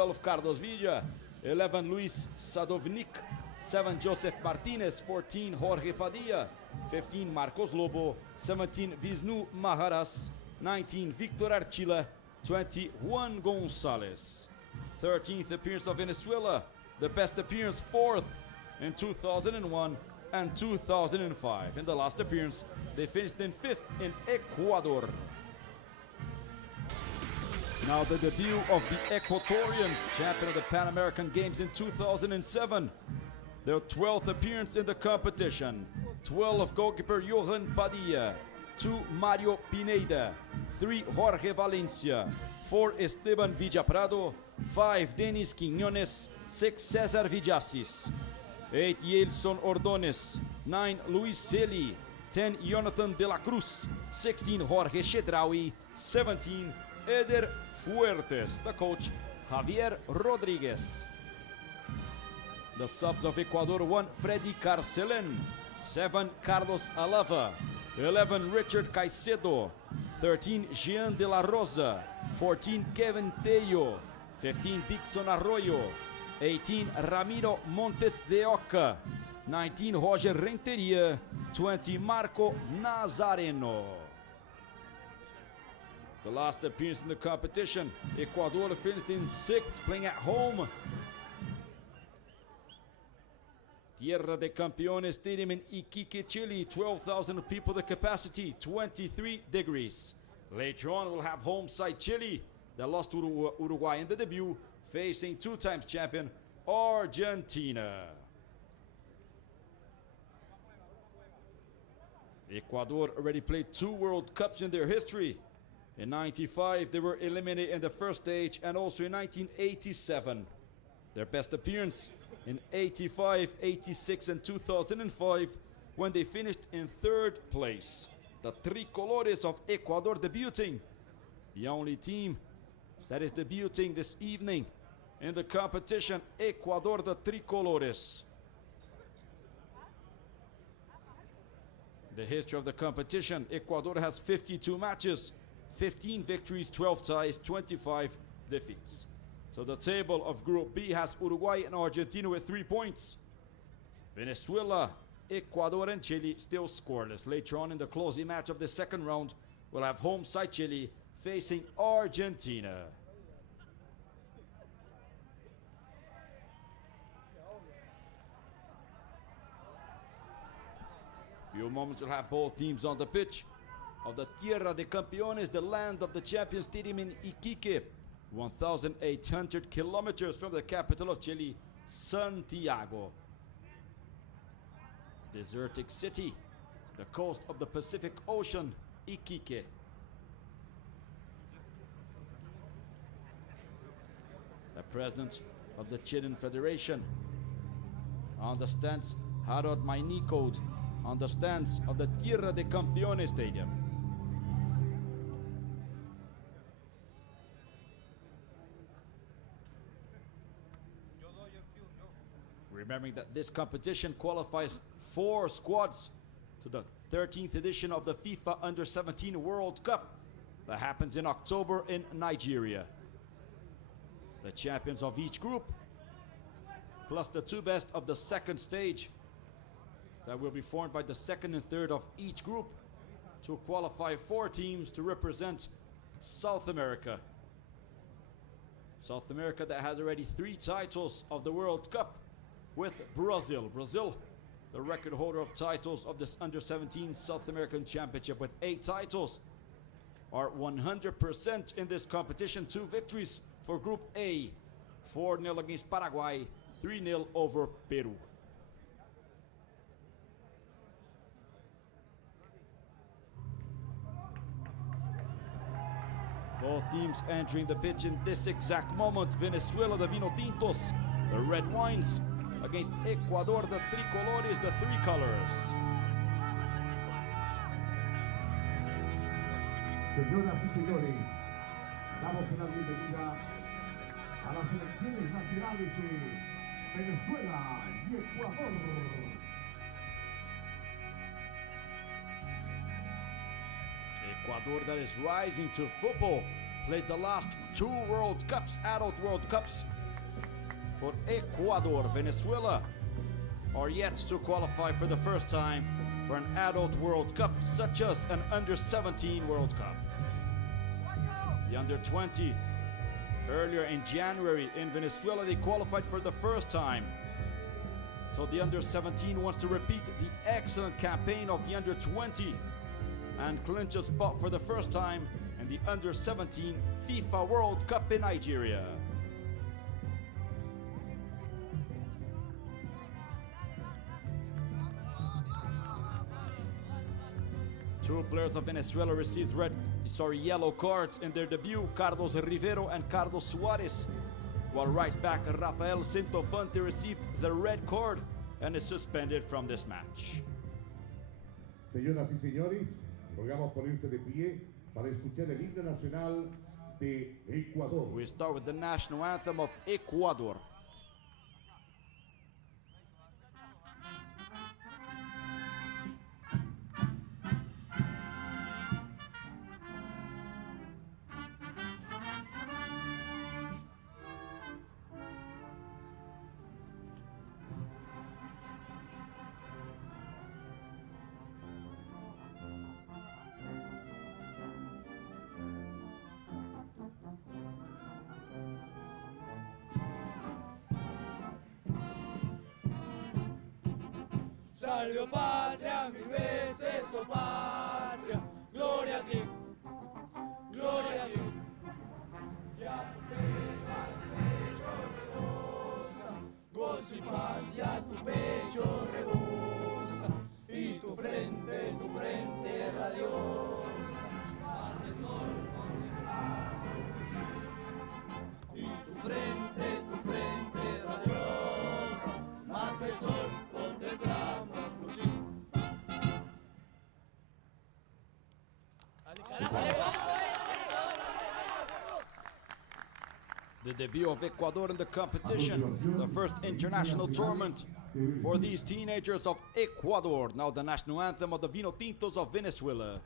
12 Carlos Villa, 11 Luis Sadovnik, 7 Joseph Martinez, 14 Jorge Padilla, 15 Marcos Lobo, 17 Vishnu Maharas, 19 Victor Archila, 20 Juan Gonzalez. 13th appearance of Venezuela, the best appearance 4th in 2001 and 2005. In the last appearance, they finished in 5th in Ecuador. Now the debut of the Ecuadorians, champion of the Pan American Games in 2007. Their 12th appearance in the competition. 12 goalkeeper Johan Padilla, 2 Mario Pineda, 3 Jorge Valencia, 4 Esteban Villaprado, 5 Denis Quiñones, 6 Cesar Villasis, 8 Yelson Ordones, 9 Luis Celi, 10 Jonathan de la Cruz, 16 Jorge Chedraui, 17 Eder Fuertes. The coach Javier Rodriguez. The subs of Ecuador: 1 Freddy Carcelen, 7 Carlos Alava, 11 Richard Caicedo, 13 Jean de la Rosa, 14 Kevin Tello, 15 Dixon Arroyo, 18 Ramiro Montes de Oca, 19 Roger Renteria, 20 Marco Nazareno. The last appearance in the competition, Ecuador finished in 6th, playing at home. Tierra de Campeones Stadium in Iquique, Chile, 12,000 people the capacity, 23 degrees. Later on, we'll have home side Chile that lost to Uruguay in the debut, facing 2-time champion Argentina. Ecuador already played 2 World Cups in their history. In 95, they were eliminated in the first stage, and also in 1987. Their best appearance in 85, 86, and 2005, when they finished in 3rd place. The Tricolores of Ecuador debuting, the only team that is debuting this evening in the competition, Ecuador, the Tricolores. The history of the competition, Ecuador has 52 matches, 15 victories, 12 ties, 25 defeats. So the table of Group B has Uruguay and Argentina with 3 points. Venezuela, Ecuador, and Chile still scoreless. Later on in the closing match of the second round, we'll have home side Chile facing Argentina. Few moments we'll have both teams on the pitch of the Tierra de Campeones, the land of the champions stadium in Iquique, 1,800 kilometers from the capital of Chile, Santiago. Desertic city, the coast of the Pacific Ocean, Iquique. The president of the Chilean Federation understands Harold Mainicode, understands of the Tierra de Campeones Stadium. Remembering that this competition qualifies 4 squads to the 13th edition of the FIFA Under-17 World Cup that happens in October in Nigeria. The champions of each group, plus the 2 best of the second stage, that will be formed by the 2nd and 3rd of each group to qualify 4 teams to represent South America. South America that has already 3 titles of the World Cup with Brazil. Brazil, the record holder of titles of this Under-17 South American Championship with 8 titles, are 100% in this competition. 2 victories for Group A, 4-0 against Paraguay, 3-0 over Peru. Both teams entering the pitch in this exact moment. Venezuela, the Vinotintos, the red wines, against Ecuador, the Tricolores, the 3 colors. Señoras y señores, damos una bienvenida a las selecciones nacionales de Venezuela y Ecuador. Ecuador that is rising to football, played the last 2 World Cups, adult World Cups, for Ecuador, Venezuela are yet to qualify for the first time for an adult World Cup, such as an under-17 World Cup. The under-20, earlier in January in Venezuela, they qualified for the first time. So the under-17 wants to repeat the excellent campaign of the under-20 and clinch a spot for the first time in the under-17 FIFA World Cup in Nigeria. Two players of Venezuela received yellow cards in their debut, Carlos Rivero and Carlos Suarez, while right back Rafael Centofonte received the red card and is suspended from this match. Señoras y señores, rogamos ponerse de pie para escuchar el himno nacional de Ecuador. We start with the national anthem of Ecuador. Salve, oh patria, mil veces, oh patria, gloria a ti, gloria a ti. Y a tu pecho rebosa, gozo y paz, y a tu pecho rebosa, y tu frente radiosa, más que el sol contemplado, y tu frente radiosa, más que el sol contemplado. The debut of Ecuador in the competition, the first international tournament for these teenagers of Ecuador. Now the national anthem of the Vinotintos of Venezuela.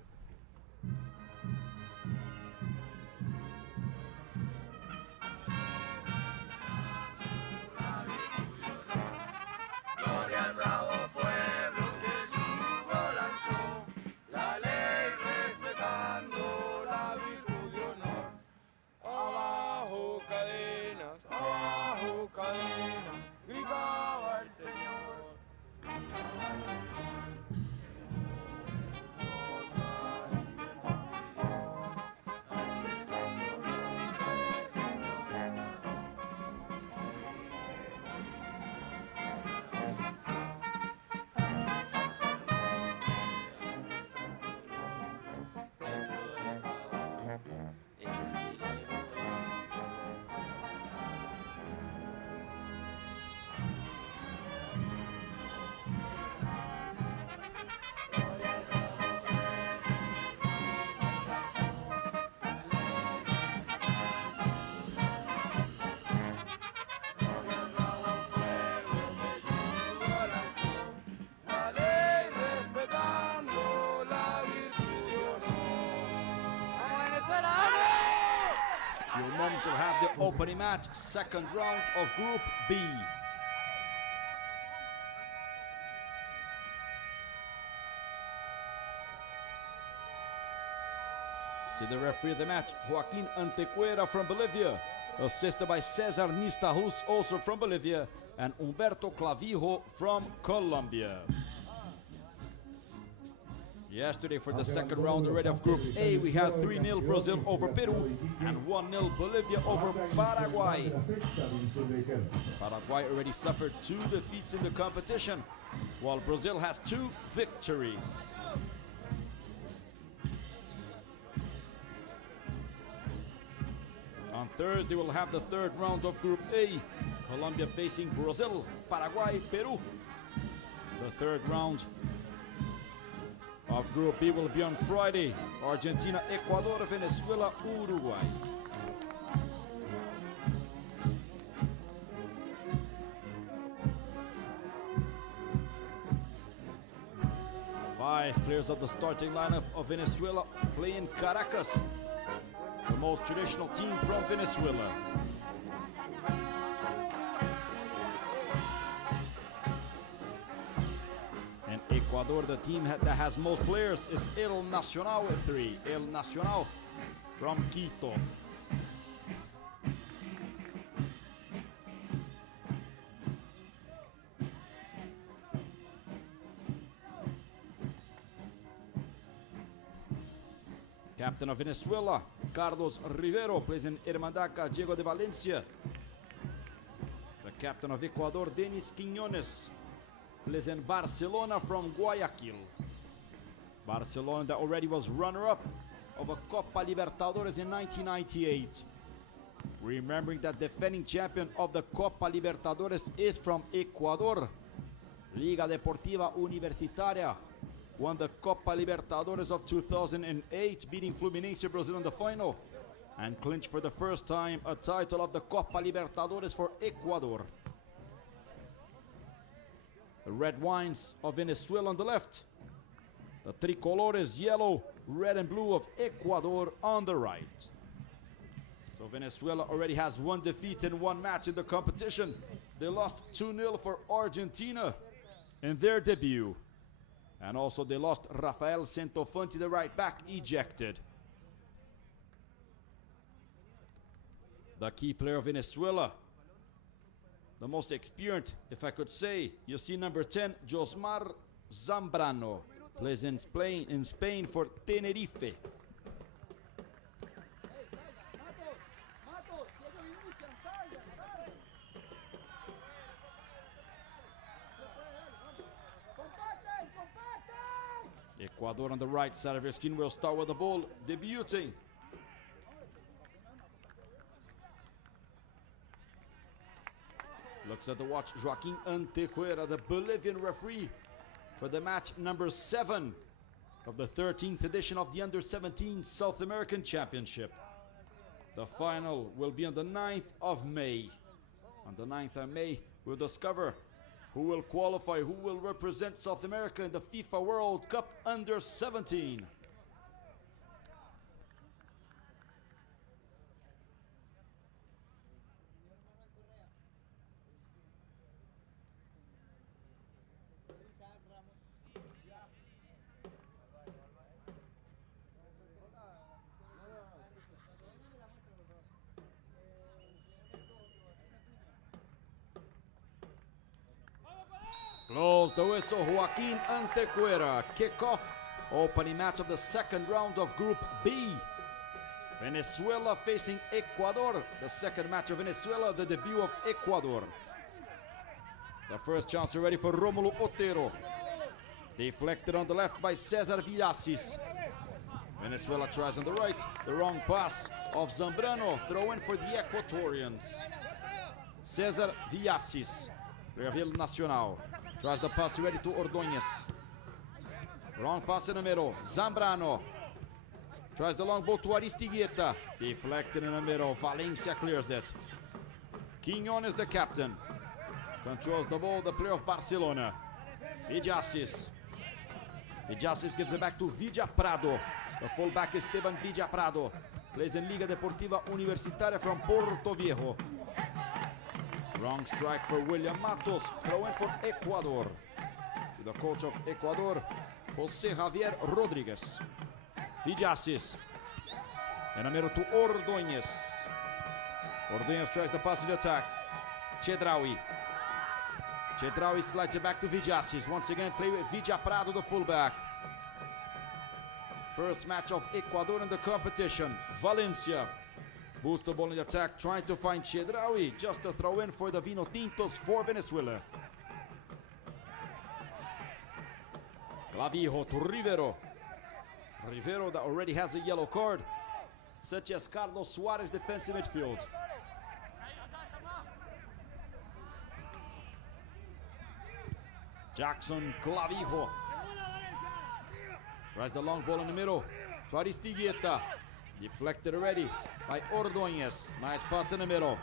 Moments will have the opening match, second round of Group B. See the referee of the match, Joaquin Antequera from Bolivia, assisted by Cesar Nistarrus, also from Bolivia, and Humberto Clavijo from Colombia. Yesterday for the second round already of Group A, we had 3-0 Brazil over Peru and 1-0 Bolivia over Paraguay. Paraguay already suffered 2 defeats in the competition, while Brazil has 2 victories. On Thursday, we'll have the third round of Group A. Colombia facing Brazil, Paraguay, Peru. The third round of Group B will be on Friday. Argentina, Ecuador, Venezuela, Uruguay. Five players of the starting lineup of Venezuela play in Caracas. the most traditional team from Venezuela. In Ecuador, the team that has most players is El Nacional with 3. El Nacional from Quito. Captain of Venezuela, Carlos Rivero, plays in Hermandad Diego de Valencia. The captain of Ecuador, Denis Quiñones, plays in Barcelona from Guayaquil. Barcelona that already was runner-up of a Copa Libertadores in 1998. Remembering that defending champion of the Copa Libertadores is from Ecuador. Liga Deportiva Universitaria won the Copa Libertadores of 2008, beating Fluminense Brazil in the final, and clinched for the first time a title of the Copa Libertadores for Ecuador. The red wines of Venezuela on the left, the tricolores yellow, red and blue of Ecuador on the right. So Venezuela already has one defeat in one match in the competition. They lost 2-0 for Argentina in their debut. And also they lost Rafael Centofanti, the right back, ejected. The key player of Venezuela, the most experienced, if I could say, you see number 10, Josmar Zambrano, plays in Spain for Tenerife. Ecuador on the right side of your screen will start with the ball, debuting. Looks at the watch, Joaquin Antequera, the Bolivian referee for the match number 7 of the 13th edition of the Under-17 South American Championship. The final will be on the 9th of May. On the 9th of May, we'll discover who will qualify, who will represent South America in the FIFA World Cup Under-17. Blows the whistle, Joaquin Antequera. Kickoff, opening match of the second round of Group B. Venezuela facing Ecuador. The second match of Venezuela, the debut of Ecuador. The first chance ready for Romulo Otero. Deflected on the left by Cesar Villasis. Venezuela tries on the right. The wrong pass of Zambrano. Throw in for the Ecuadorians. Cesar Villasis, Real Nacional. Tries the pass ready to Ordóñez. Wrong pass in the middle. Zambrano. Tries the long ball to Aristigueta. Deflected in the middle. Valencia clears it. Quiñones, the captain, controls the ball, the player of Barcelona. Villasis. Villasis gives it back to Villaprado. The fullback is Esteban Villaprado. Plays in Liga Deportiva Universitaria from Porto Viejo. Wrong strike for William Matos. Throw in for Ecuador. To the coach of Ecuador, Jose Javier Rodriguez. Villasis. And a middle to Ordóñez. Ordóñez tries to pass in the attack. Chedraui. Chedraui slides it back to Villasis. Once again, play with Villaprado, the fullback. First match of Ecuador in the competition. Valencia. Boost the ball in the attack, trying to find Chedraui. Just a throw in for the Vino Tintos for Venezuela. Clavijo to Rivero. Rivero that already has a yellow card, such as Carlos Suarez, defensive midfield. Jackson Clavijo. Tries the long ball in the middle. To Aristigueta. Deflected already by Ordóñez. Nice pass in the middle.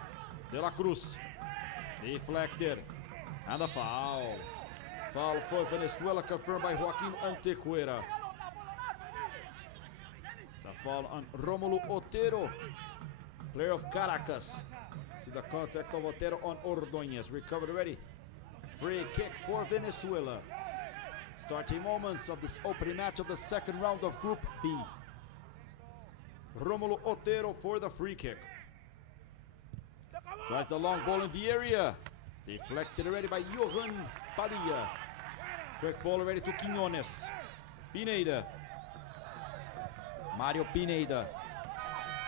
De La Cruz. Deflected. And a foul. Foul for Venezuela confirmed by Joaquin Antequera. The foul on Romulo Otero, player of Caracas. See the contact of Otero on Ordóñez. Recovered already. Free kick for Venezuela. Starting moments of this opening match of the second round of Group B. Romulo Otero for the free kick. Tries the long ball in the area. Deflected already by Johan Padilla. Quick ball already to Quiñones. Pineda. Mario Pineda.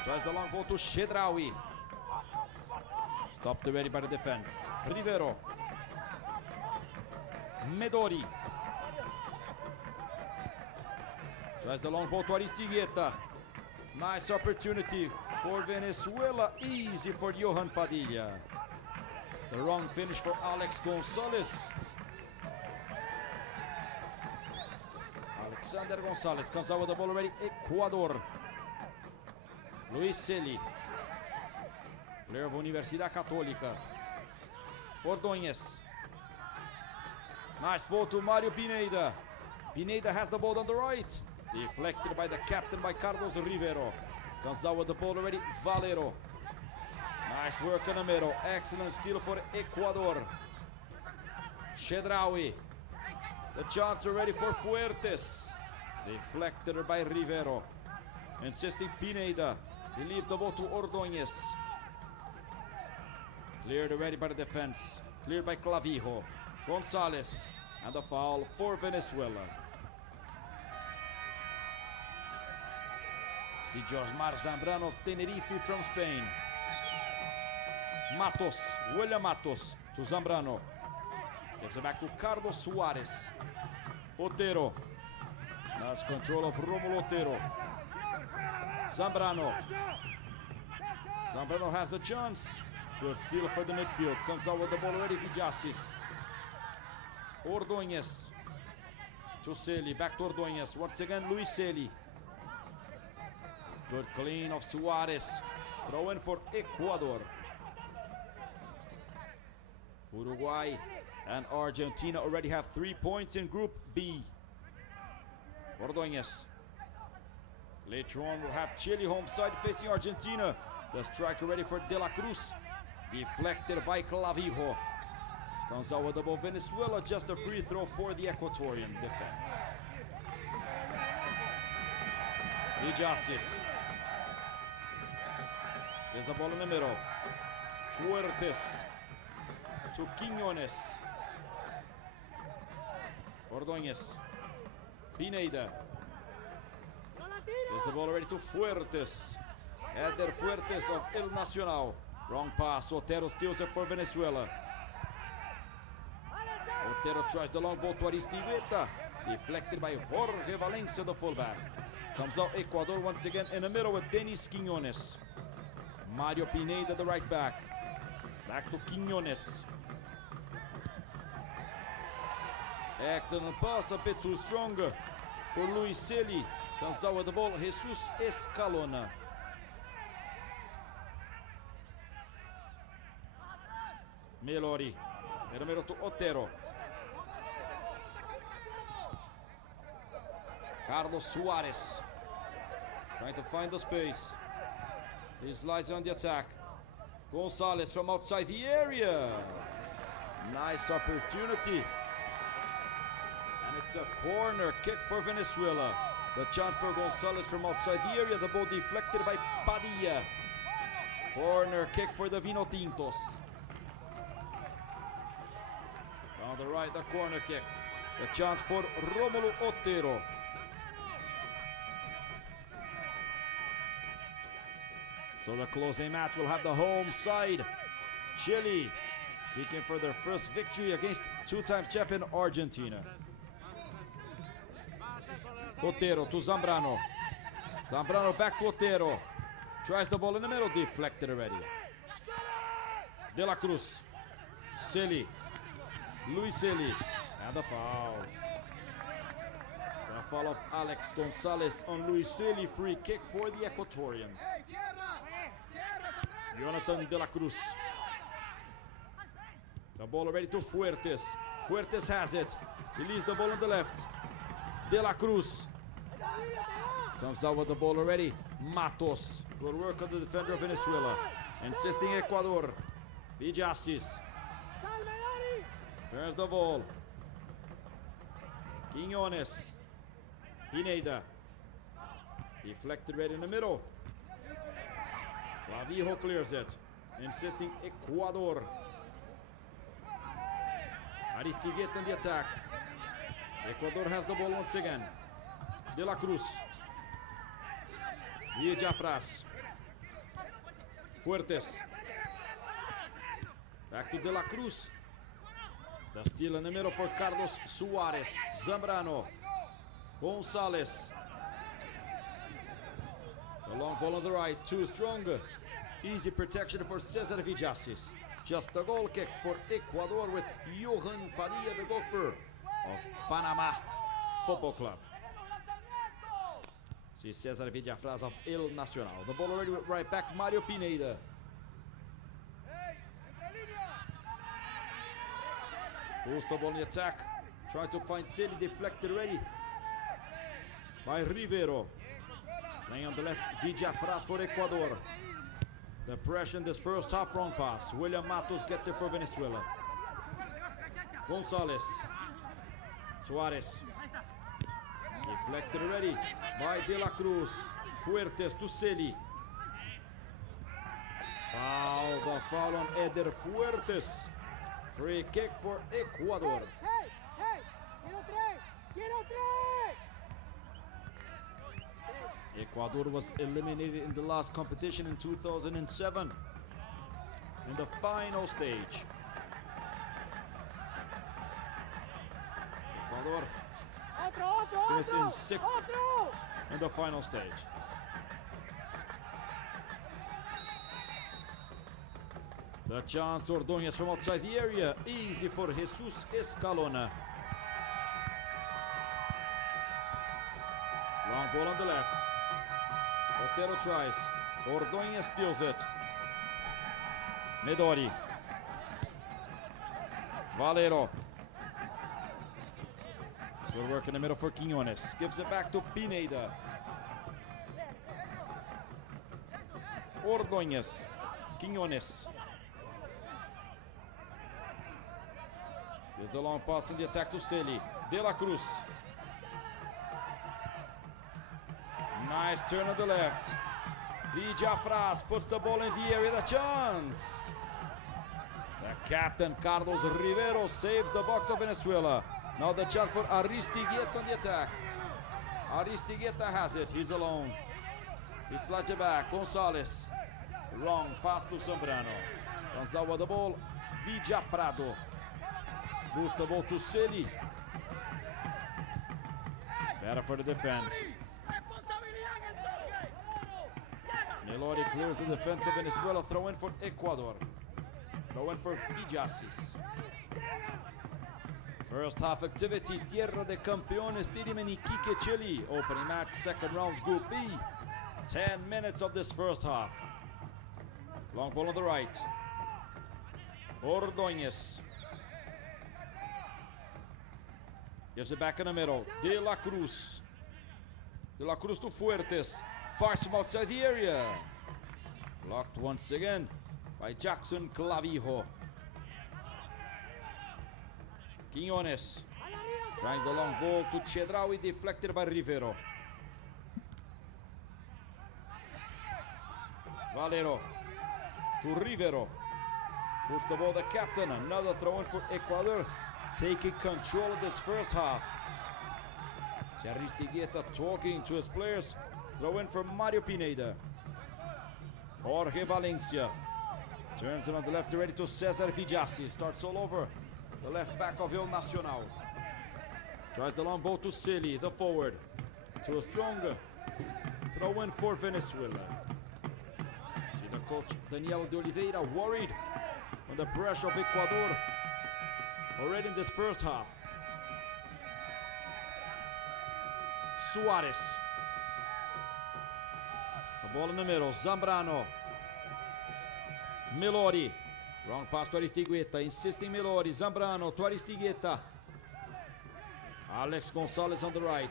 Tries the long ball to Chedraui. Stopped already by the defense. Rivero. Medori. Tries the long ball to Aristigueta. Nice opportunity for Venezuela. Easy for Johan Padilla. The wrong finish for Alex Gonzalez. Alexander Gonzalez comes out with the ball already. Ecuador. Luis Celi. Player of Universidad Católica. Ordóñez. Nice ball to Mario Pineda. Pineda has the ball on the right. Deflected by the captain, by Carlos Rivero. Comes out with the ball already. Valero. Nice work in the middle. Excellent steal for Ecuador. Chedraui. The chance already for Fuertes. Deflected by Rivero. Insisting Pineda. He leaves the ball to Ordóñez. Cleared already by the defense. Cleared by Clavijo. Gonzalez. And the foul for Venezuela. See Josmar Zambrano of Tenerife from Spain. Matos, William Matos to Zambrano. Gives it back to Carlos Suarez. Otero. Nice control of Romulo Otero. Zambrano. Zambrano has the chance. Good steal for the midfield. Comes out with the ball already, Villasis. Ordóñez. To Celi, back to Ordóñez. Once again, Luis Celi. Good clean of Suarez. Throw in for Ecuador. Uruguay and Argentina already have 3 points in Group B. Ordóñez. Later on, we'll have Chile home side facing Argentina. The striker ready for De La Cruz. Deflected by Clavijo. Comes out with the ball. Venezuela, just a free throw for the Ecuadorian defense. Villasis. There's the ball in the middle. Fuertes to Quiñones. Ordóñez. Pineda. There's the ball already to Fuertes. Eder Fuertes of El Nacional. Wrong pass. Otero steals it for Venezuela. Otero tries the long ball to Aristigueta. Deflected by Jorge Valencia, the fullback. Comes out Ecuador once again in the middle with Denis Quiñones. Mario Pineda, the right back. Back to Quiñones. Excellent pass, a bit too strong for Luis Celi. Comes out with the ball, Jesus Escalona. Melori. In the middle to Otero. Carlos Suarez. Trying to find the space. He slides on the attack. Gonzalez from outside the area. Nice opportunity. And it's a corner kick for Venezuela. The chance for Gonzalez from outside the area. The ball deflected by Padilla. Corner kick for the Vinotintos. On the right, the corner kick. The chance for Romulo Otero. So the closing match will have the home side. Chile seeking for their first victory against two-time champion Argentina. Otero to Zambrano. Zambrano back to Otero. Tries the ball in the middle, deflected already. De La Cruz. Celi. Luis Celi. And the foul. The foul of Alex Gonzalez on Luis Celi. Free kick for the Ecuadorians. Jonathan De La Cruz. The ball already to Fuertes. Fuertes has it. He leaves the ball on the left. De La Cruz. Comes out with the ball already. Matos will work on the defender of Venezuela. Insisting Ecuador. Villasis. Turns the ball. Quiñones. Pineda. Deflected right in the middle. Clavijo clears it. Insisting Ecuador. Aristigueta on the attack. Ecuador has the ball once again. De la Cruz. Villafras. Fuertes. Back to De La Cruz. The steal in the middle for Carlos Suarez. Zambrano. Gonzalez. The long ball on the right. Too strong. Easy protection for Cesar Villasis. Just a goal kick for Ecuador with Johan Padilla, the goalkeeper of Panama Football Club. See Cesar Villafras of El Nacional. The ball already right back. Mario Pineda. Pulls the ball in the attack. Trying to find Celi, deflected already by Rivero. Playing on the left, Villafras for Ecuador. The pressure in this first half, wrong pass. William Matos gets it for Venezuela. Gonzalez. Suarez. Deflected already by De La Cruz. Fuertes to Celi. Foul, the foul on Eder Fuertes. Free kick for Ecuador. Ecuador was eliminated in the last competition in 2007 in the final stage. Ecuador finished in 6th in the final stage. The chance, Ordóñez from outside the area. Easy for Jesus Escalona. Long ball on the left. Otero tries. Ordóñez steals it. Medori. Valero. Good work in the middle for Quiñones. Gives it back to Pineda. Ordóñez. Quiñones. Gives the long pass in the attack to Celi. De La Cruz. Nice turn on the left. Villafras puts the ball in the area. The chance. The captain, Carlos Rivero, saves the box of Venezuela. Now the chance for Aristigueta on the attack. Aristigueta has it. He's alone. He slides it back. Gonzalez. Wrong pass to Zambrano. Comes out with the ball. Villa Prado. Boost the ball to Celi. Better for the defense. Melori clears the defense of Venezuela. Throw in for Ecuador. Throw in for Villasis. First half activity. Tierra de Campeones, Stadium in Iquique, Chile. Opening match, second round, Group B. 10 minutes of this first half. Long ball on the right. Ordóñez. Gives it back in the middle. De La Cruz. De La Cruz to Fuertes. Fires from outside the area. Blocked once again by Jackson Clavijo. Quiñones. Trying the long ball to Chedraui, deflected by Rivero. Valero to Rivero. Puts the ball the captain. Another throw in for Ecuador. Taking control of this first half. Aristigueta talking to his players. Throw in for Mario Pineda. Jorge Valencia. Turns it on the left, ready to Cesar Villasis. Starts all over. The left back of El Nacional. Tries the long ball to Celi, the forward. Too strong. Throw in for Venezuela. See the coach, Daniel de Oliveira, worried on the pressure of Ecuador already in this first half. Suarez. The ball in the middle. Zambrano. Melori. Wrong pass to Aristigueta. Insisting Melori. Zambrano to Aristigueta. Alex Gonzalez on the right.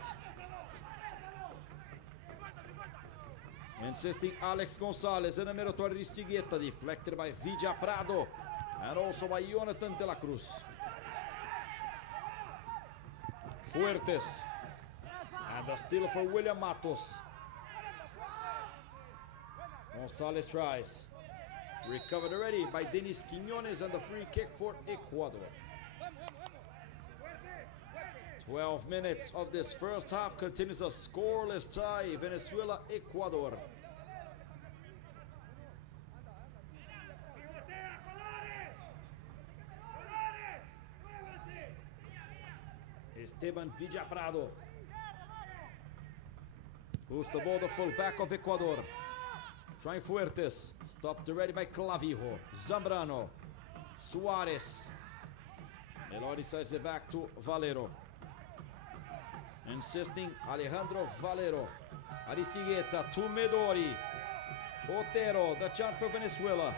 Insisting Alex Gonzalez in the middle to Aristigueta, deflected by Villa Prado and also by Jonathan de la Cruz. Fuertes, and the steal for William Matos. Gonzalez tries. Recovered already by Denis Quiñones, and the free kick for Ecuador. 12 minutes of this first half continues a scoreless tie. Venezuela, Ecuador. Esteban Villaprado. Who's the ball, the fullback of Ecuador. Trying Fuertes. Stopped already by Clavijo. Zambrano. Suarez. Elori sides it back to Valero. Insisting Alejandro Valero. Aristigueta to Medori. Otero, the chance for Venezuela.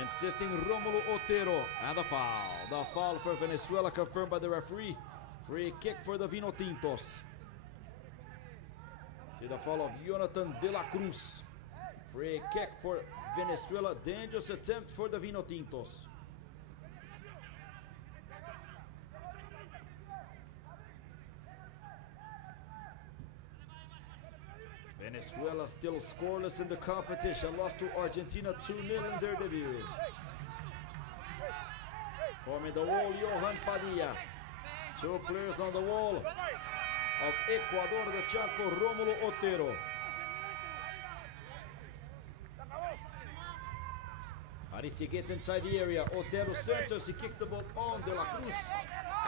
Insisting Romulo Otero, and the foul. The foul for Venezuela confirmed by the referee. Free kick for the Vinotintos. See the foul of Jonathan de la Cruz. Free kick for Venezuela. Dangerous attempt for the Vinotintos. Venezuela still scoreless in the competition. Lost to Argentina 2-0 in their debut. Forming the wall, Johan Padilla. Two players on the wall of Ecuador. The chance for Romulo Otero. Aristigueta inside the area. Otero centers. He kicks the ball on De La Cruz.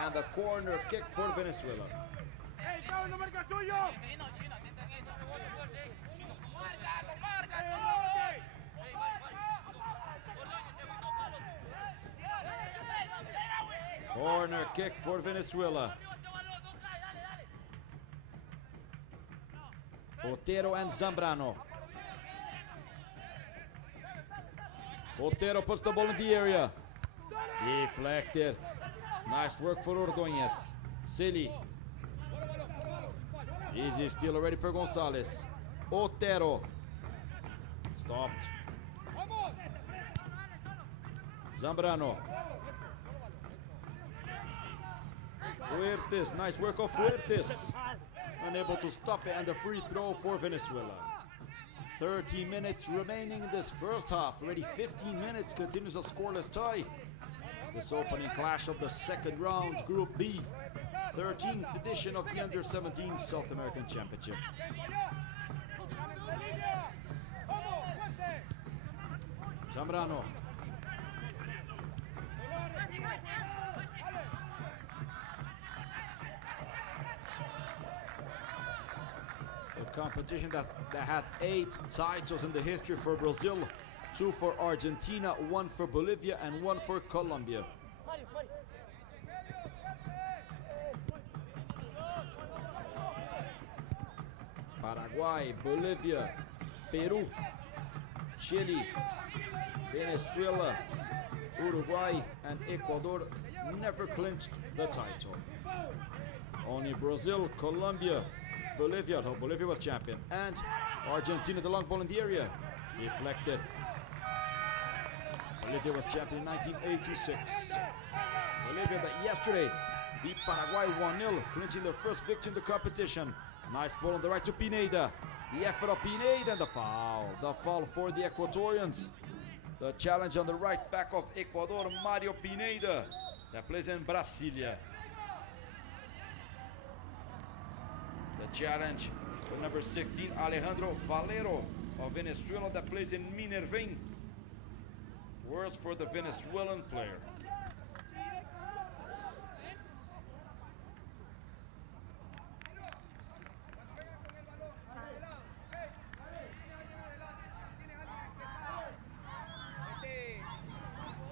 And the corner kick for Venezuela. Corner kick for Venezuela. Otero and Zambrano. Otero puts the ball in the area. Deflected. Nice work for Ordóñez. Silly. Easy steal already for Gonzalez. Otero. Stopped. Zambrano. Fuertes. Nice work of Fuertes. Unable to stop it, and the free throw for Venezuela. 30 minutes remaining in this first half. Already 15 minutes. Continues a scoreless tie. This opening clash of the second round, Group B. 13th edition of the Under-17 South American Championship. Zambrano. A competition that had 8 titles in the history for Brazil, 2 for Argentina, 1 for Bolivia, and 1 for Colombia. Paraguay, Bolivia, Peru, Chile, Venezuela, Uruguay, and Ecuador never clinched the title. Only Brazil, Colombia, Bolivia, though Bolivia was champion, and Argentina, the long ball in the area, deflected. Bolivia was champion in 1986. Bolivia that yesterday beat Paraguay 1-0, clinching their first victory in the competition. Nice ball on the right to Pineda. The effort of Pineda and the foul. The foul for the Ecuadorians. The challenge on the right back of Ecuador, Mario Pineda, that plays in Brasilia. The challenge for number 16, Alejandro Valero of Venezuela, that plays in Minervain. Words for the Venezuelan player.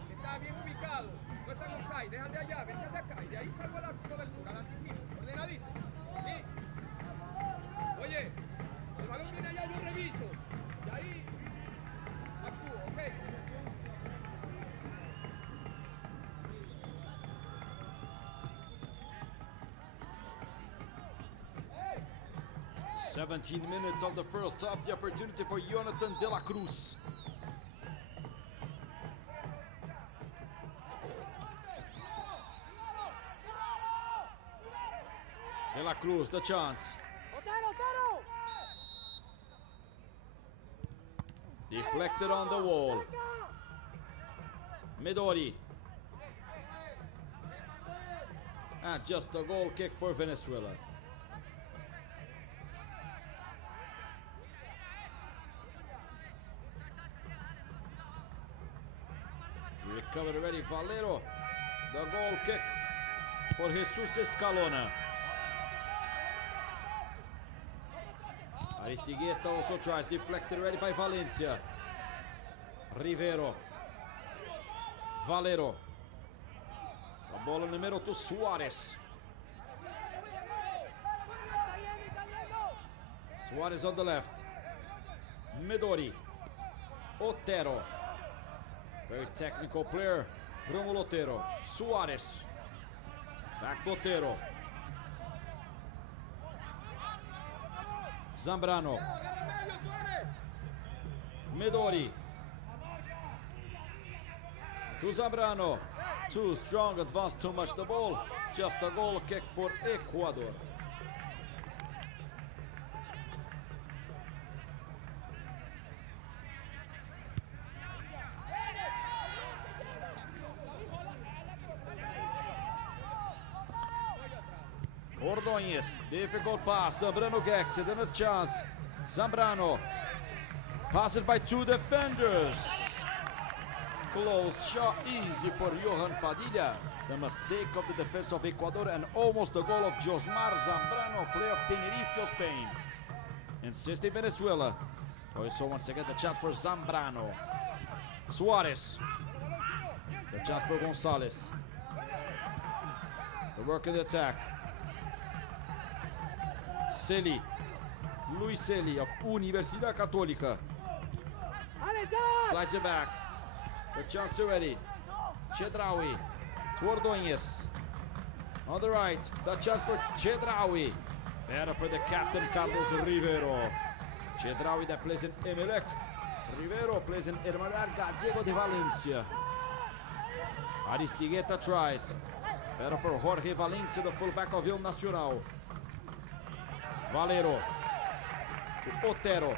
Está bien ubicado, no está en offside, deja de allá, vente de acá y de ahí salgo a la cobertura, al anticipo, ordenadito. Sí. Oye, el balón viene allá, yo reviso. Y ahí actúo, ok. 17 minutes of the first half, the opportunity for Jonathan De La Cruz. De La Cruz, the chance. Deflected on the wall. Midori. And just a goal kick for Venezuela. Recovered already, Valero. The goal kick for Jesus Escalona. Aristigueta also tries, deflected already by Valencia. Rivero. Valero. La bola numero to Suarez. Suarez on the left. Midori. Otero. Very technical player, Romulo Otero. Suarez. Back to Otero. Zambrano. Midori. To Zambrano. Too strong, advanced too much the ball. Just a goal kick for Ecuador. Ordóñez, difficult pass. Zambrano gets it, another chance. Zambrano passes by two defenders. Close shot, easy for Johan Padilla. The mistake of the defense of Ecuador and almost the goal of Josmar Zambrano, player of Tenerife, Spain. Insisting Venezuela. Also once again the chance for Zambrano. Suarez. The chance for Gonzalez. The work of the attack. Celi. Luis Celi of Universidad Católica. Slides it back. The chance already. Chedraui to Ordóñez. On the right, the chance for Chedraui. Better for the captain, Carlos Rivero. Chedraui that plays in Emelec. Rivero plays in Hermandad Gallego de Valencia. Aristigueta tries. Better for Jorge Valencia, the fullback of El Nacional. Valero to Otero.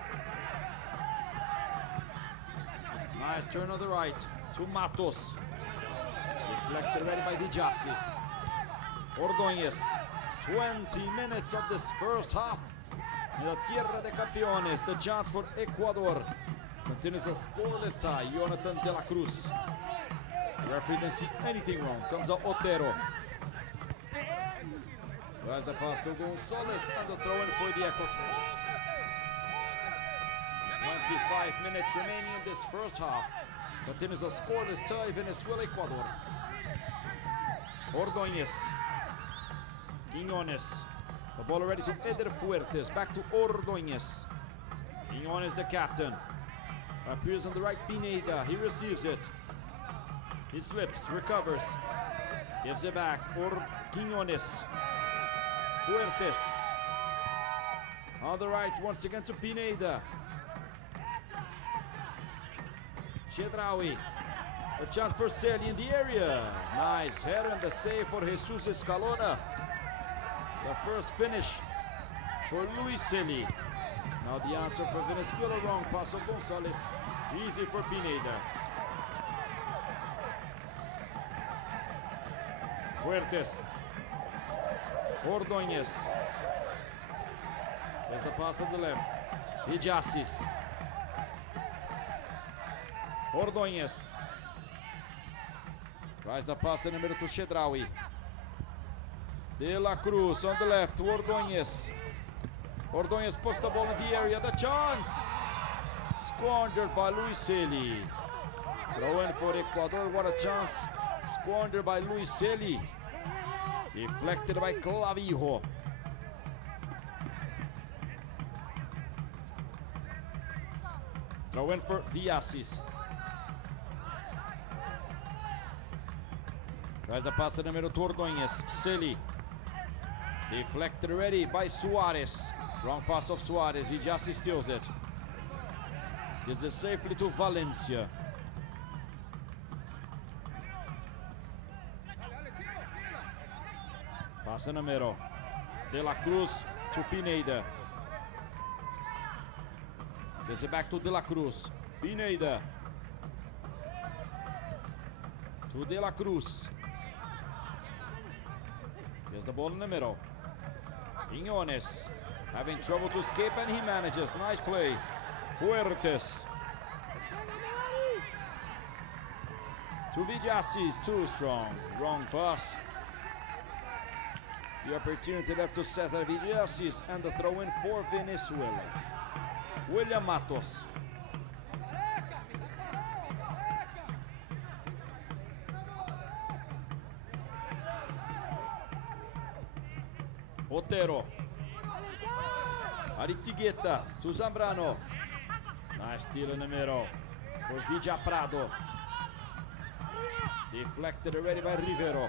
Nice turn on the right to Matos. Deflected already by Villasis. Ordóñez. 20 minutes of this first half. In the Tierra de Campeones, the chance for Ecuador. Continues a scoreless tie. Jonathan De La Cruz. The referee didn't see anything wrong. Comes out Otero. Right the pass to Gonzalez and the throw in for the Ecuador. 25 minutes remaining in this first half. Continues a scoreless tie, Venezuela, Ecuador. Ordóñez. Quiñones. The ball already to Eder Fuertes. Back to Ordóñez. Quiñones, the captain. Appears on the right, Pineda. He receives it. He slips, recovers. Gives it back. Quiñones. Fuertes. On the right, once again to Pineda. Chedraui. A chance for Celi in the area. Nice header and the save for Jesus Escalona. The first finish for Luis Celi. Now the answer for Venezuela wrong. Pass of Gonzalez. Easy for Pineda. Fuertes. Ordóñez. There's the pass on the left. Villasis. Ordóñez. Tries the pass in the middle to Chedraui. De La Cruz on the left to Ordóñez. Ordóñez puts the ball in the area. The chance! Squandered by Luis Celi. Throw in for Ecuador. What a chance. Squandered by Luis Celi. Deflected by Clavijo. Throw in for Villasis. Tries the pass to the middle to Ordóñez. Celi. Deflected already by Suarez. Wrong pass of Suarez. Vijasi steals it. Gives it safely to Valencia. Pass in the middle. De La Cruz to Pineda. Gives it back to De La Cruz. Pineda. To De La Cruz. Gets the ball in the middle. Quiñones having trouble to escape, and he manages. Nice play. Fuertes. To Vijasi, too strong. Wrong pass. The opportunity left to Cesar Vijasi, and the throw in for Venezuela. William Matos. Otero. Aristigueta to Zambrano. Nice steal in the middle for Villa Prado. Deflected already by Rivero.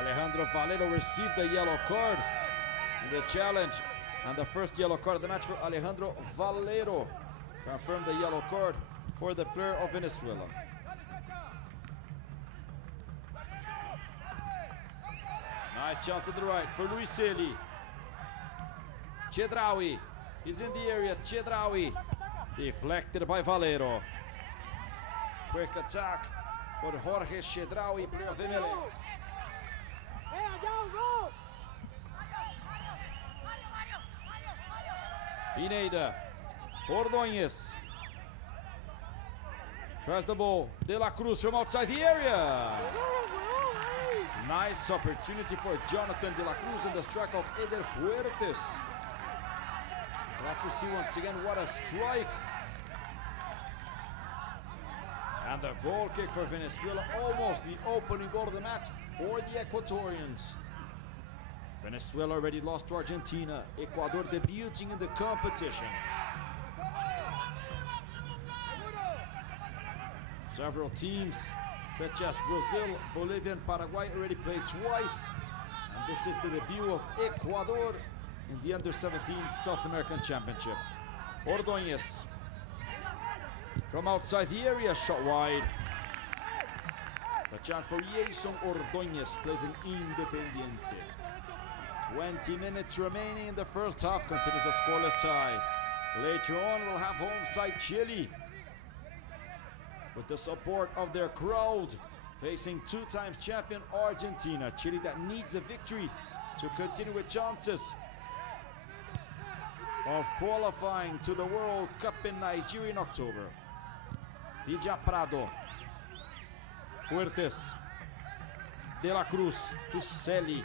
Alejandro Valero received the yellow card in the challenge, and the first yellow card of the match for Alejandro Valero. Confirmed the yellow card for the player of Venezuela. Nice chance to the right for Luiselli. Chedraui is in the area. Chedraui deflected by Valero. Quick attack for Jorge Chedraui, player of Emelec. Pineda. Ordóñez. Tries the ball. De La Cruz from outside the area. Nice opportunity for Jonathan De La Cruz and the strike of Eder Fuertes. Glad to see once again what a strike. And the goal kick for Venezuela, almost the opening goal of the match for the Ecuadorians. Venezuela already lost to Argentina. Ecuador debuting in the competition. Several teams, such as Brazil, Bolivia, and Paraguay, already played twice. And this is the debut of Ecuador in the Under-17 South American Championship. Ordóñez from outside the area, shot wide. The chance for Jason Ordóñez, plays in Independiente. 20 minutes remaining in the first half, continues a scoreless tie. Later on, we'll have home side Chile, with the support of their crowd, facing two-time champion Argentina. Chile that needs a victory to continue with chances of qualifying to the World Cup in Nigeria in October. Villa Prado. Fuertes. De La Cruz to Celi.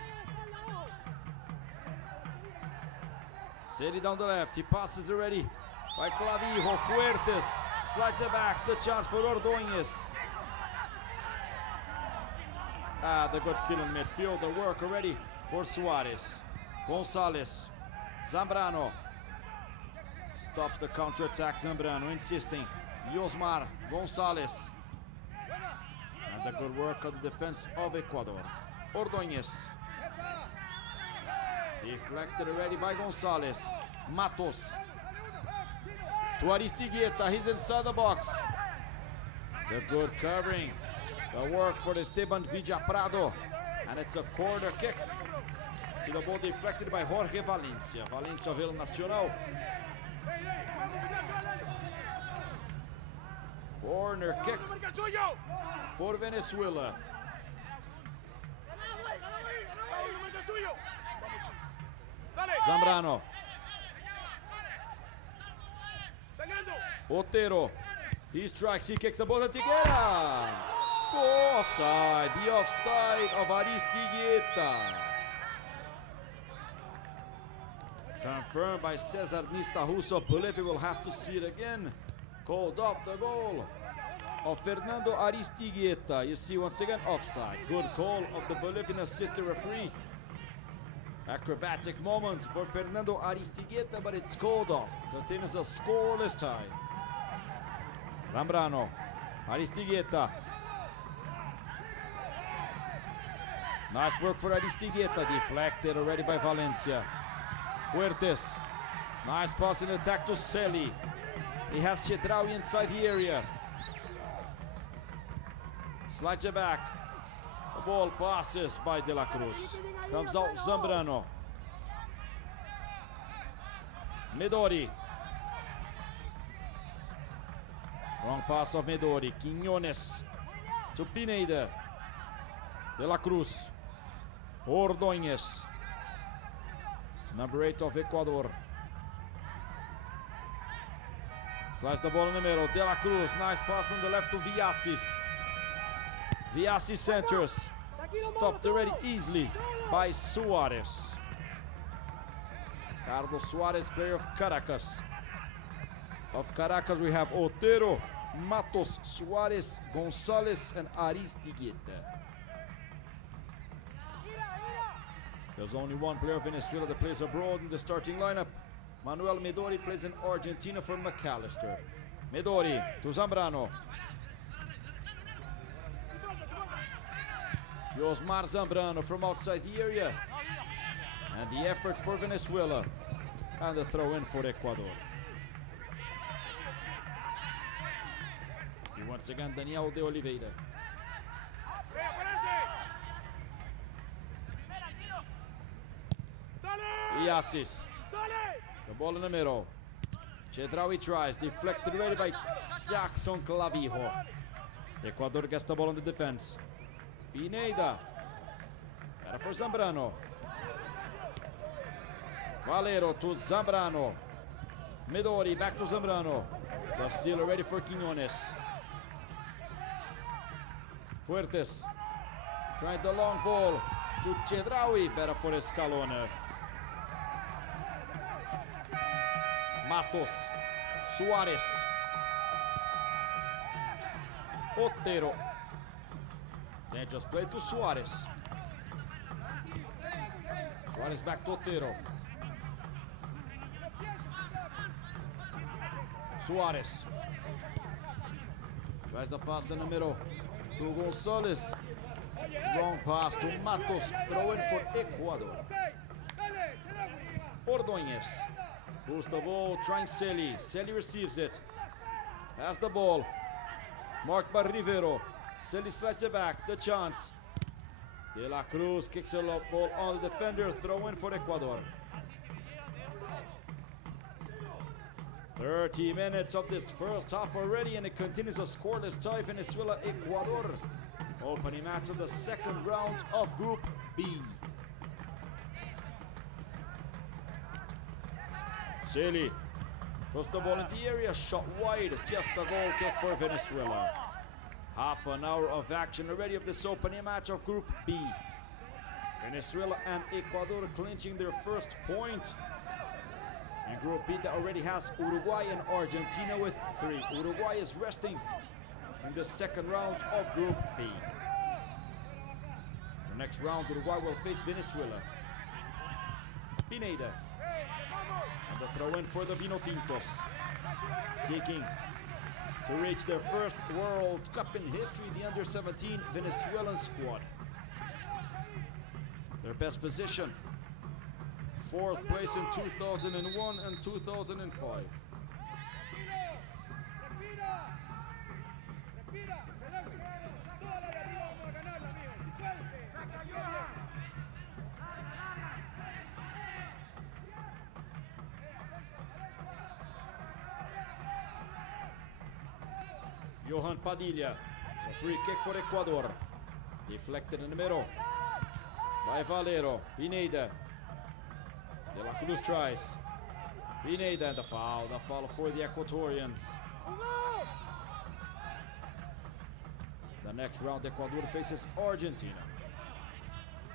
Celi down the left, he passes already by Clavijo. Fuertes slides it back, the chance for Ordóñez. The good steal in midfield, the work already for Suarez. Gonzalez. Zambrano. Stops the counter-attack, Zambrano insisting. Yosmar Gonzalez. And the good work of the defense of Ecuador. Ordóñez. Deflected already by Gonzalez. Matos. To Aristigueta, he's inside the box. The good covering. The work for the Esteban Villa Prado. And it's a corner kick. See the ball deflected by Jorge Valencia. Valencia Vila Nacional. Corner kick for Venezuela. Zambrano. Otero. He strikes, he kicks the ball at Tiguera. Oh, offside. The offside of Aristigueta. Confirmed by Cesar Nistahuso. Bolivia will have to see it again. Called off the goal of Fernando Aristigueta. You see once again offside. Good call of the Bolivian assistant referee. Acrobatic moment for Fernando Aristigueta, but it's called off. Continues a scoreless tie. Zambrano. Aristigueta. Nice work for Aristigueta, deflected already by Valencia. Fuertes, nice pass in attack to Celi. He has Chedraui inside the area. Slides it back. The ball passes by De La Cruz. Comes out Zambrano. Medori. Wrong pass of Medori. Quiñones to Pineda. De La Cruz. Ordóñez. Number 8 of Ecuador. Slides the ball in the middle. De La Cruz. Nice pass on the left to Villasis. Villasis centers. Stopped already easily by Suarez. Carlos Suarez, player of Caracas. Of Caracas, we have Otero, Matos, Suarez, Gonzalez, and Aristigueta. There's only one player of Venezuela that plays abroad in the starting lineup. Manuel Medori plays in Argentina for McAllister. Medori to Zambrano. Yosmar Zambrano from outside the area. And the effort for Venezuela. And the throw in for Ecuador. Once again, Daniel de Oliveira. Villasis. The ball in the middle. Chedraui tries, deflected ready by Jackson Clavijo. Ecuador gets the ball on the defense. Pineda. Better for Zambrano. Valero to Zambrano. Medori back to Zambrano. The steal ready for Quiñones. Fuertes. Tried the long ball to Chedraui. Better for Escalona. Matos. Suarez. Otero. They just played to Suarez. Suarez back to Otero. Suarez. Tries the pass in the middle to Gonzalez. Wrong pass to Matos. Throw in for Ecuador. Ordóñez. Boost the ball, trying Celi. Celi receives it. Has the ball. Marked by Rivero. Celi slides it back. The chance. De La Cruz kicks a ball on the defender. Throw in for Ecuador. 30 minutes of this first half already, and it continues a scoreless tie. Venezuela, Ecuador. Opening match of the second round of Group B. Celi puts the ball in the area, shot wide, just a goal kick for Venezuela. Half an hour of action already of this opening match of Group B. Venezuela and Ecuador clinching their first point. And Group B that already has Uruguay and Argentina with 3. Uruguay is resting in the second round of Group B. The next round, Uruguay will face Venezuela. Pineda. And the throw in for the Vinotintos. Seeking to reach their first World Cup in history, the under-17 Venezuelan squad. Their best position, 4th place in 2001 and 2005. Johan Padilla, a free kick for Ecuador. Deflected in the middle by Valero. Pineda. De La Cruz tries. Pineda and the foul for the Ecuadorians. The next round, Ecuador faces Argentina.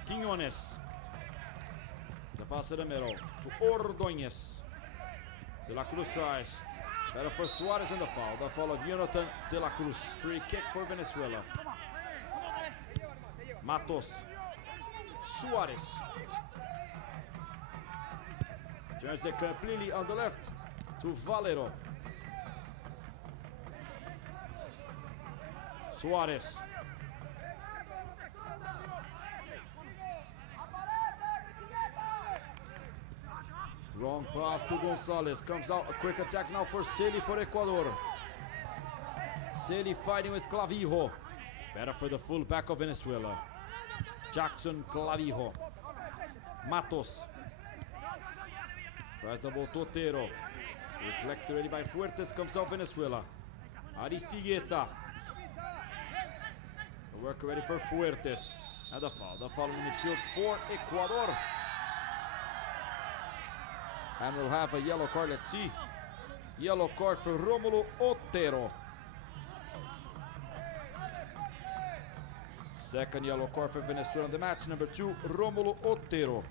Quiñones. The pass in the middle to Ordóñez. De La Cruz tries. Better for Suarez in the foul. The foul of Jonathan De La Cruz. Free kick for Venezuela. Matos. Suarez. Turns it completely on the left to Valero. Wrong pass to Gonzalez. Comes out a quick attack now for Celi for Ecuador. Celi fighting with Clavijo. Better for the fullback of Venezuela. Jackson Clavijo. Matos. Tries the ball to Otero. Reflected ready by Fuertes. Comes out Venezuela. Aristigueta. The work ready for Fuertes. And the foul. The foul in the midfield for Ecuador. And we'll have a yellow card. Let's see. Yellow card for Romulo Otero. Second yellow card for Venezuela in the match. Number 2, Romulo Otero.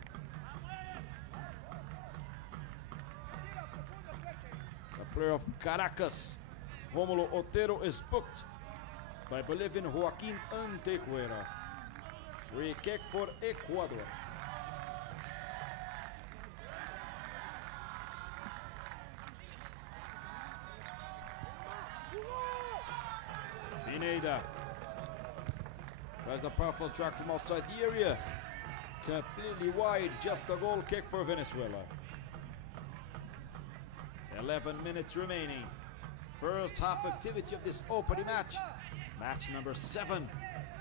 A player of Caracas, Romulo Otero is booked by Bolivian Joaquin Antequera. Free kick for Ecuador. Pineda. Tries the powerful track from outside the area. Completely wide, just a goal kick for Venezuela. 11 minutes remaining. First half activity of this opening match. Match number 7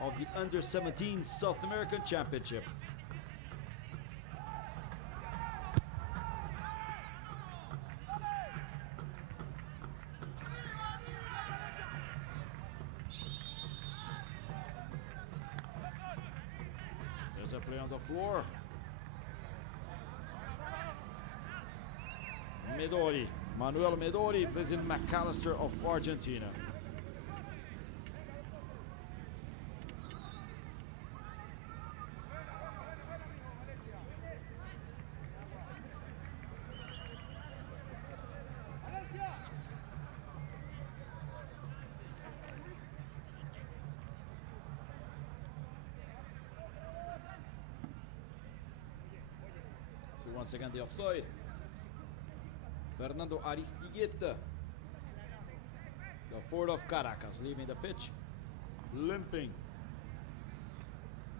of the Under-17 South American Championship. There's a play on the floor. Medori. Manuel Medori plays in McAllister of Argentina. So once again the offside. Fernando Aristigueta, the forward of Caracas, leaving the pitch, limping.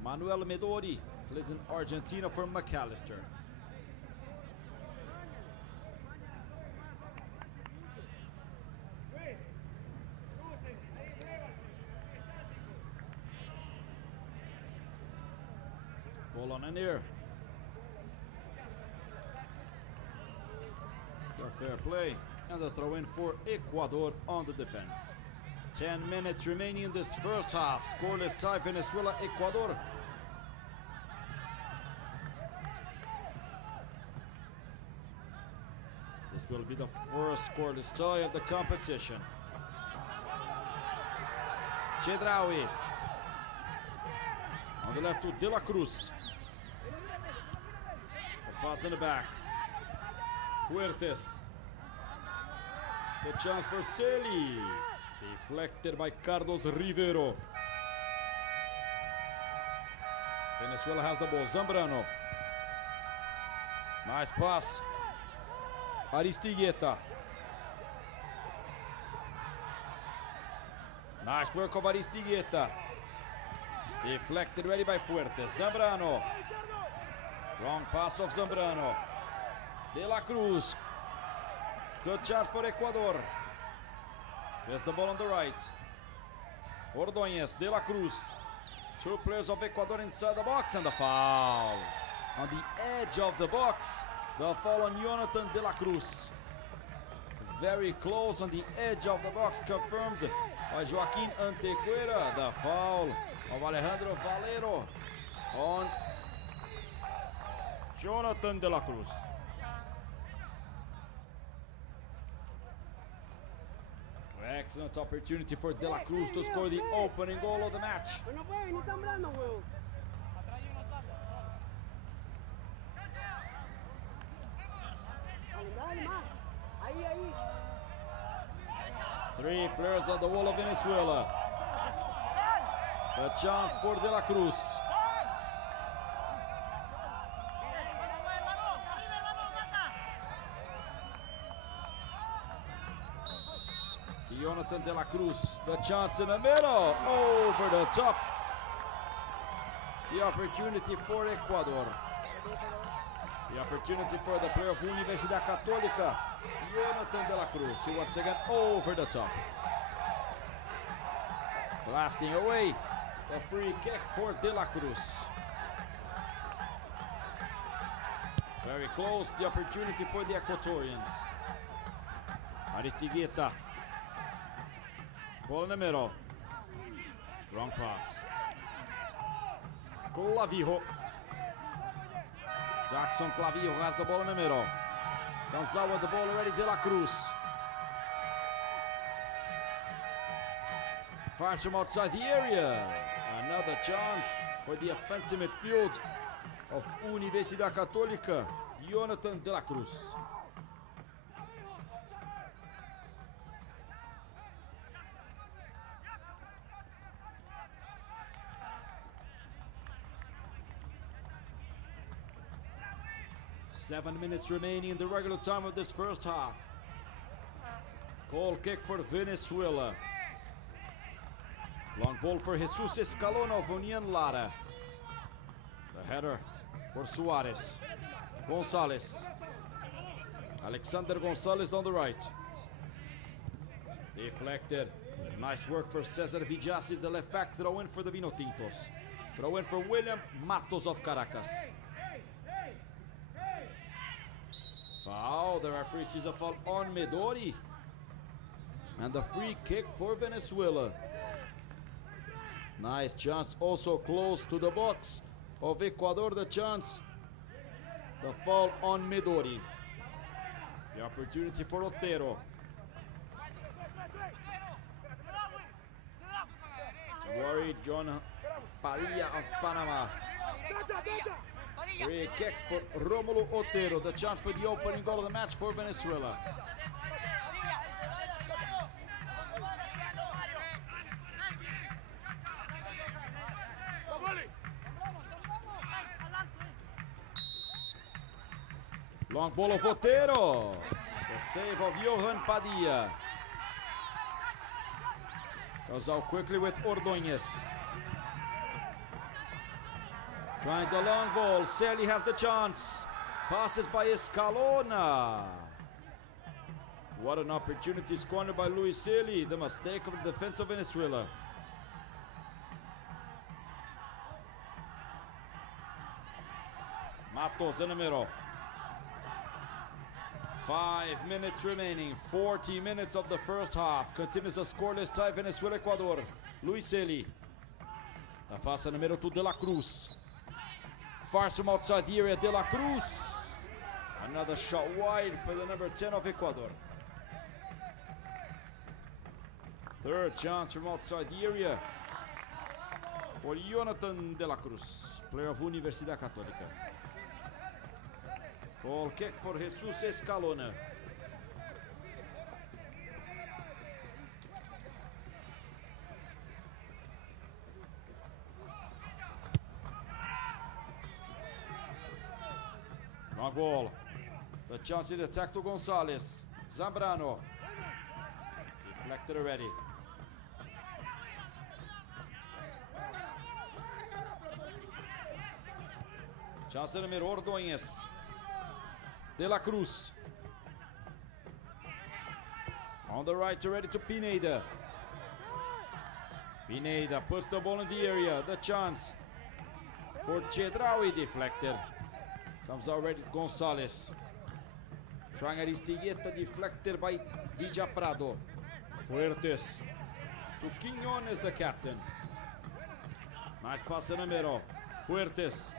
Manuel Medori plays in Argentina for McAllister. Ball on in here. The fair play and the throw in for Ecuador on the defense. 10 minutes remaining in this first half. Scoreless tie, Venezuela, Ecuador. This will be the first scoreless tie of the competition. Chedraui. On the left to De La Cruz. A pass in the back. Fuertes. The chance for Celi. Deflected by Carlos Rivero. Venezuela has the ball. Zambrano. Nice pass. Aristigueta. Nice work of Aristigueta. Deflected ready by Fuertes. Zambrano. Wrong pass of Zambrano. De La Cruz. Good shot for Ecuador. There's the ball on the right. Ordóñez, De La Cruz. Two players of Ecuador inside the box and the foul. On the edge of the box. The foul on Jonathan De La Cruz. Very close on the edge of the box, confirmed by Joaquin Antequera. The foul of Alejandro Valero on Jonathan De La Cruz. Excellent opportunity for De La Cruz to score the opening goal of the match. Three players on the wall of Venezuela. The chance for De La Cruz. Jonathan De La Cruz, the chance in the middle, over the top. The opportunity for Ecuador. The opportunity for the player of Universidad Católica, Jonathan de la Cruz. He once again over the top. Blasting away. The free kick for de la Cruz. Very close, the opportunity for the Equatorians. Aristigueta. Ball in the middle. Wrong pass. Clavijo. Jackson Clavijo has the ball in the middle. Gonzalo with the ball already, de la Cruz. Fires from outside the area. Another chance for the offensive midfield of Universidad Católica, Jonathan de la Cruz. Seven minutes remaining in the regular time of this first half. Goal kick for Venezuela. Long ball for Jesus Escalona of Union Lara. The header for Suarez. Gonzalez. Alexander Gonzalez on the right. Deflected. Nice work for Cesar Villasis, the left back. Throw in for the Vinotintos. Throw in for William Matos of Caracas. Foul. The referee sees a foul on Midori. And the free kick for Venezuela. Nice chance also close to the box of Ecuador. The chance. The foul on Midori. The opportunity for Otero. Worried John Padilla of Panama. Free kick for Romulo Otero. The chance for the opening goal of the match for Venezuela. Long ball of Otero. The save of Johan Padilla. Goes out quickly with Ordóñez. Trying the long ball. Celi has the chance. Passes by Escalona. What an opportunity squandered by Luis Celi. The mistake of the defense of Venezuela. Matos in the middle. 5 minutes remaining. 40 minutes of the first half. Continues a scoreless tie. Venezuela, Ecuador. Luis Celi. The pass in the middle to De La Cruz. Fires from outside the area. De La Cruz. Another shot wide for the number 10 of Ecuador. Third chance from outside the area for Jonathan de la Cruz, player of Universidad Católica. Goal kick for Jesus Escalona. Long ball. The chance in the attack to Gonzalez. Zambrano. Deflected already. Chance in the middle. Ordóñez. De La Cruz. On the right, ready to Pineda. Pineda puts the ball in the area. The chance for Chedraui, deflected. Comes already Gonzalez. Trying Aristigueta, deflected by Villa Prado. Fuertes. To Quiñones, the captain. Nice pass in the middle. Fuertes.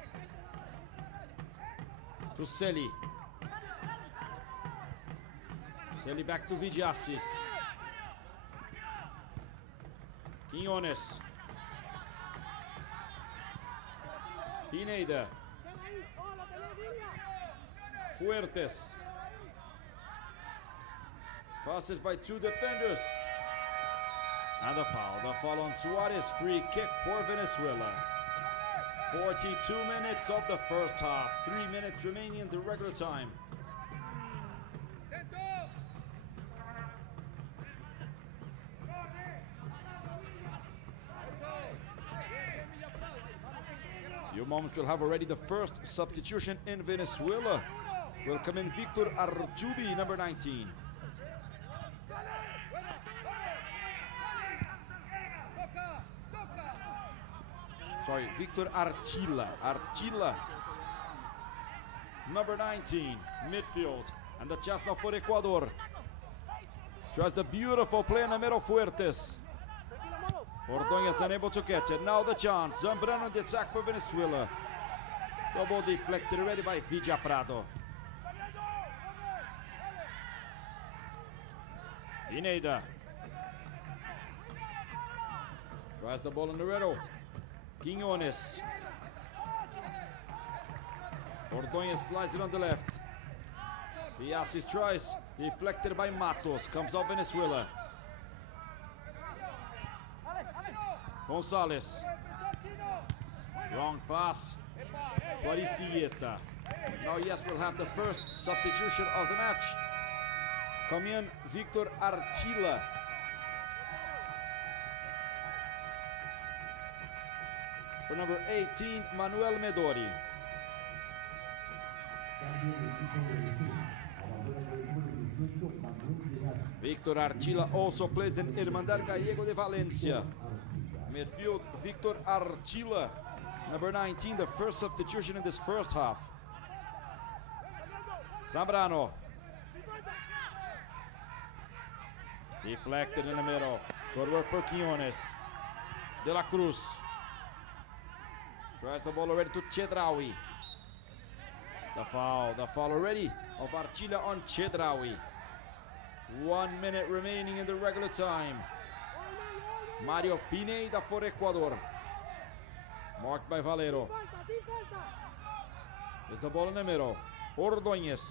To Celi. Celi back to Villasis. Quiñones. Pineda. Fuertes. Passes by two defenders. And the foul. The foul on Suarez. Free kick for Venezuela. 42 minutes of the first half. 3 minutes remaining in the regular time. Few moments we'll have already the first substitution in Venezuela. Will come in Victor Archubi, number 19. Sorry, Victor Archila. Archila, number 19, midfield. And the chance now for Ecuador. Tries the beautiful play on Mero Fuertes. Ordóñez unable to catch it. Now the chance. Zambrano on the attack for Venezuela. Double deflected already by Villa Prado. Pineda. Tries the ball in the middle. Quiñones. Ordóñez slides it on the left. Villasis tries. Deflected by Matos. Comes up Venezuela. Gonzalez. Wrong pass. Aristilleta. Now, yes, we'll have the first substitution of the match. Come in, Victor Archila. For number 18, Manuel Medori. Victor Archila also plays in Hermandad Gallego de Valencia. Midfield, Victor Archila. Number 19, the first substitution in this first half. Zambrano. Deflected in the middle. Good work for Quiñones. De la Cruz. Tries the ball already to Chedraui. The foul already of Archila on Chedraui. 1 minute remaining in the regular time. Mario Pineda for Ecuador. Marked by Valero. There's the ball in the middle. Ordóñez.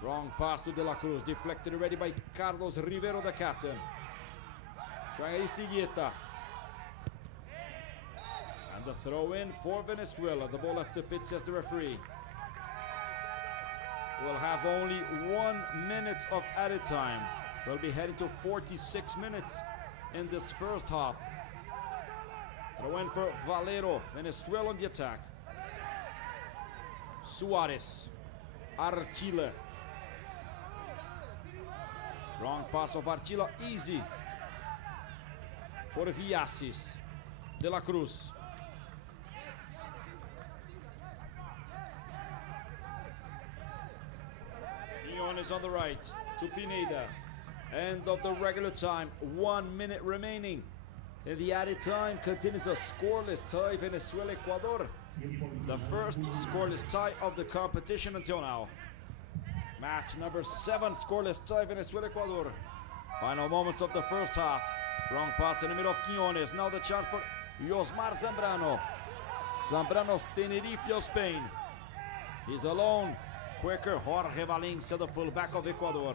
Wrong pass to De La Cruz. Deflected already by Carlos Rivero, the captain. Trying Aristilleta. And the throw in for Venezuela. The ball left the pitch, says the referee. We'll have only 1 minute of added time. We'll be heading to 46 minutes in this first half. Throw in for Valero. Venezuela on the attack. Suarez. Archila. Wrong pass of Archila. Easy for Villasis. De La Cruz. Quiñones on the right to Pineda. End of the regular time. 1 minute remaining. In the added time continues a scoreless tie, Venezuela-Ecuador. The first scoreless tie of the competition until now. Match number 7, scoreless tie, Venezuela-Ecuador. Final moments of the first half. Wrong pass in the middle of Quiñones. Now the chance for Yosmar Zambrano. Zambrano of Tenerife of Spain. He's alone. Quicker, Jorge Valencia, the fullback of Ecuador.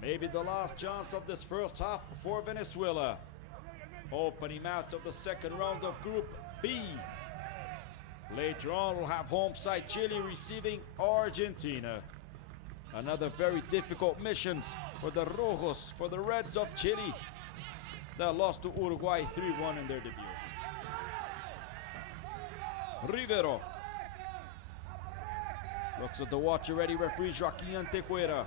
Maybe the last chance of this first half for Venezuela. Opening out of the second round of Group B. Later on, we'll have home side Chile receiving Argentina. Another very difficult mission for the Rojos, for the Reds of Chile. That lost to Uruguay 3-1 in their debut. Rivero. Looks at the watch already, referee Joaquin Antequera.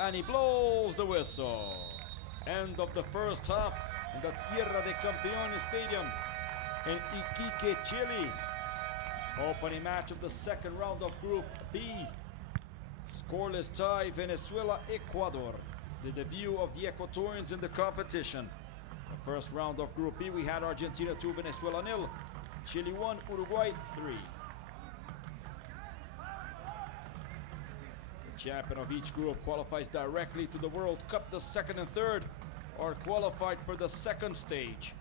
And he blows the whistle. End of the first half in the Tierra de Campeones Stadium in Iquique, Chile. Opening match of the second round of Group B. Scoreless tie, Venezuela-Ecuador. The debut of the Ecuadorians in the competition. The first round of Group B, we had Argentina 2, Venezuela 0. Chile 1, Uruguay 3. The champion of each group qualifies directly to the World Cup. The second and third are qualified for the second stage.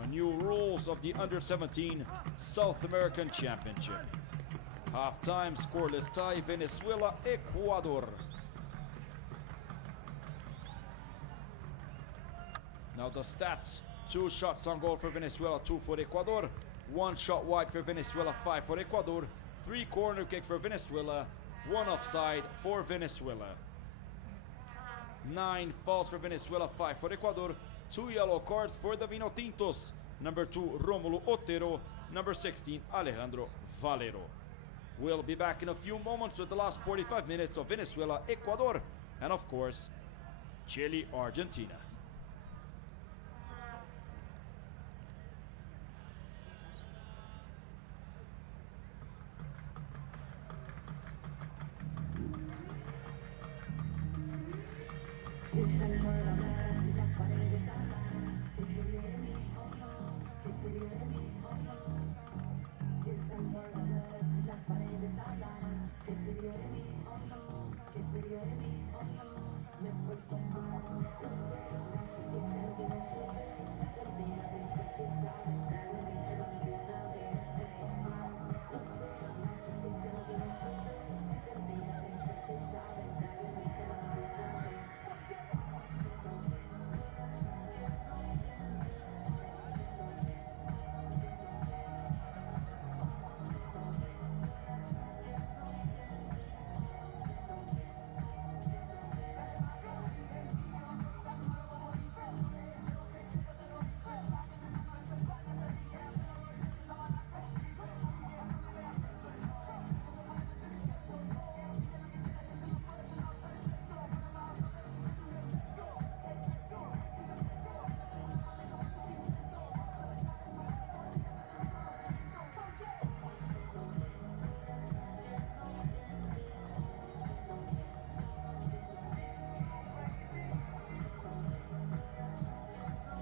The new rules of the Under-17 South American Championship. Half-time, scoreless tie, Venezuela-Ecuador. Now the stats: 2 shots on goal for Venezuela, 2 for Ecuador. 1 shot wide for Venezuela, 5 for Ecuador. 3 corner kicks for Venezuela, 1 offside for Venezuela. 9 fouls for Venezuela, 5 for Ecuador. 2 yellow cards for the Vinotintos. Number 2, Romulo Otero. Number 16, Alejandro Valero. We'll be back in a few moments with the last 45 minutes of Venezuela, Ecuador, and of course, Chile, Argentina. Football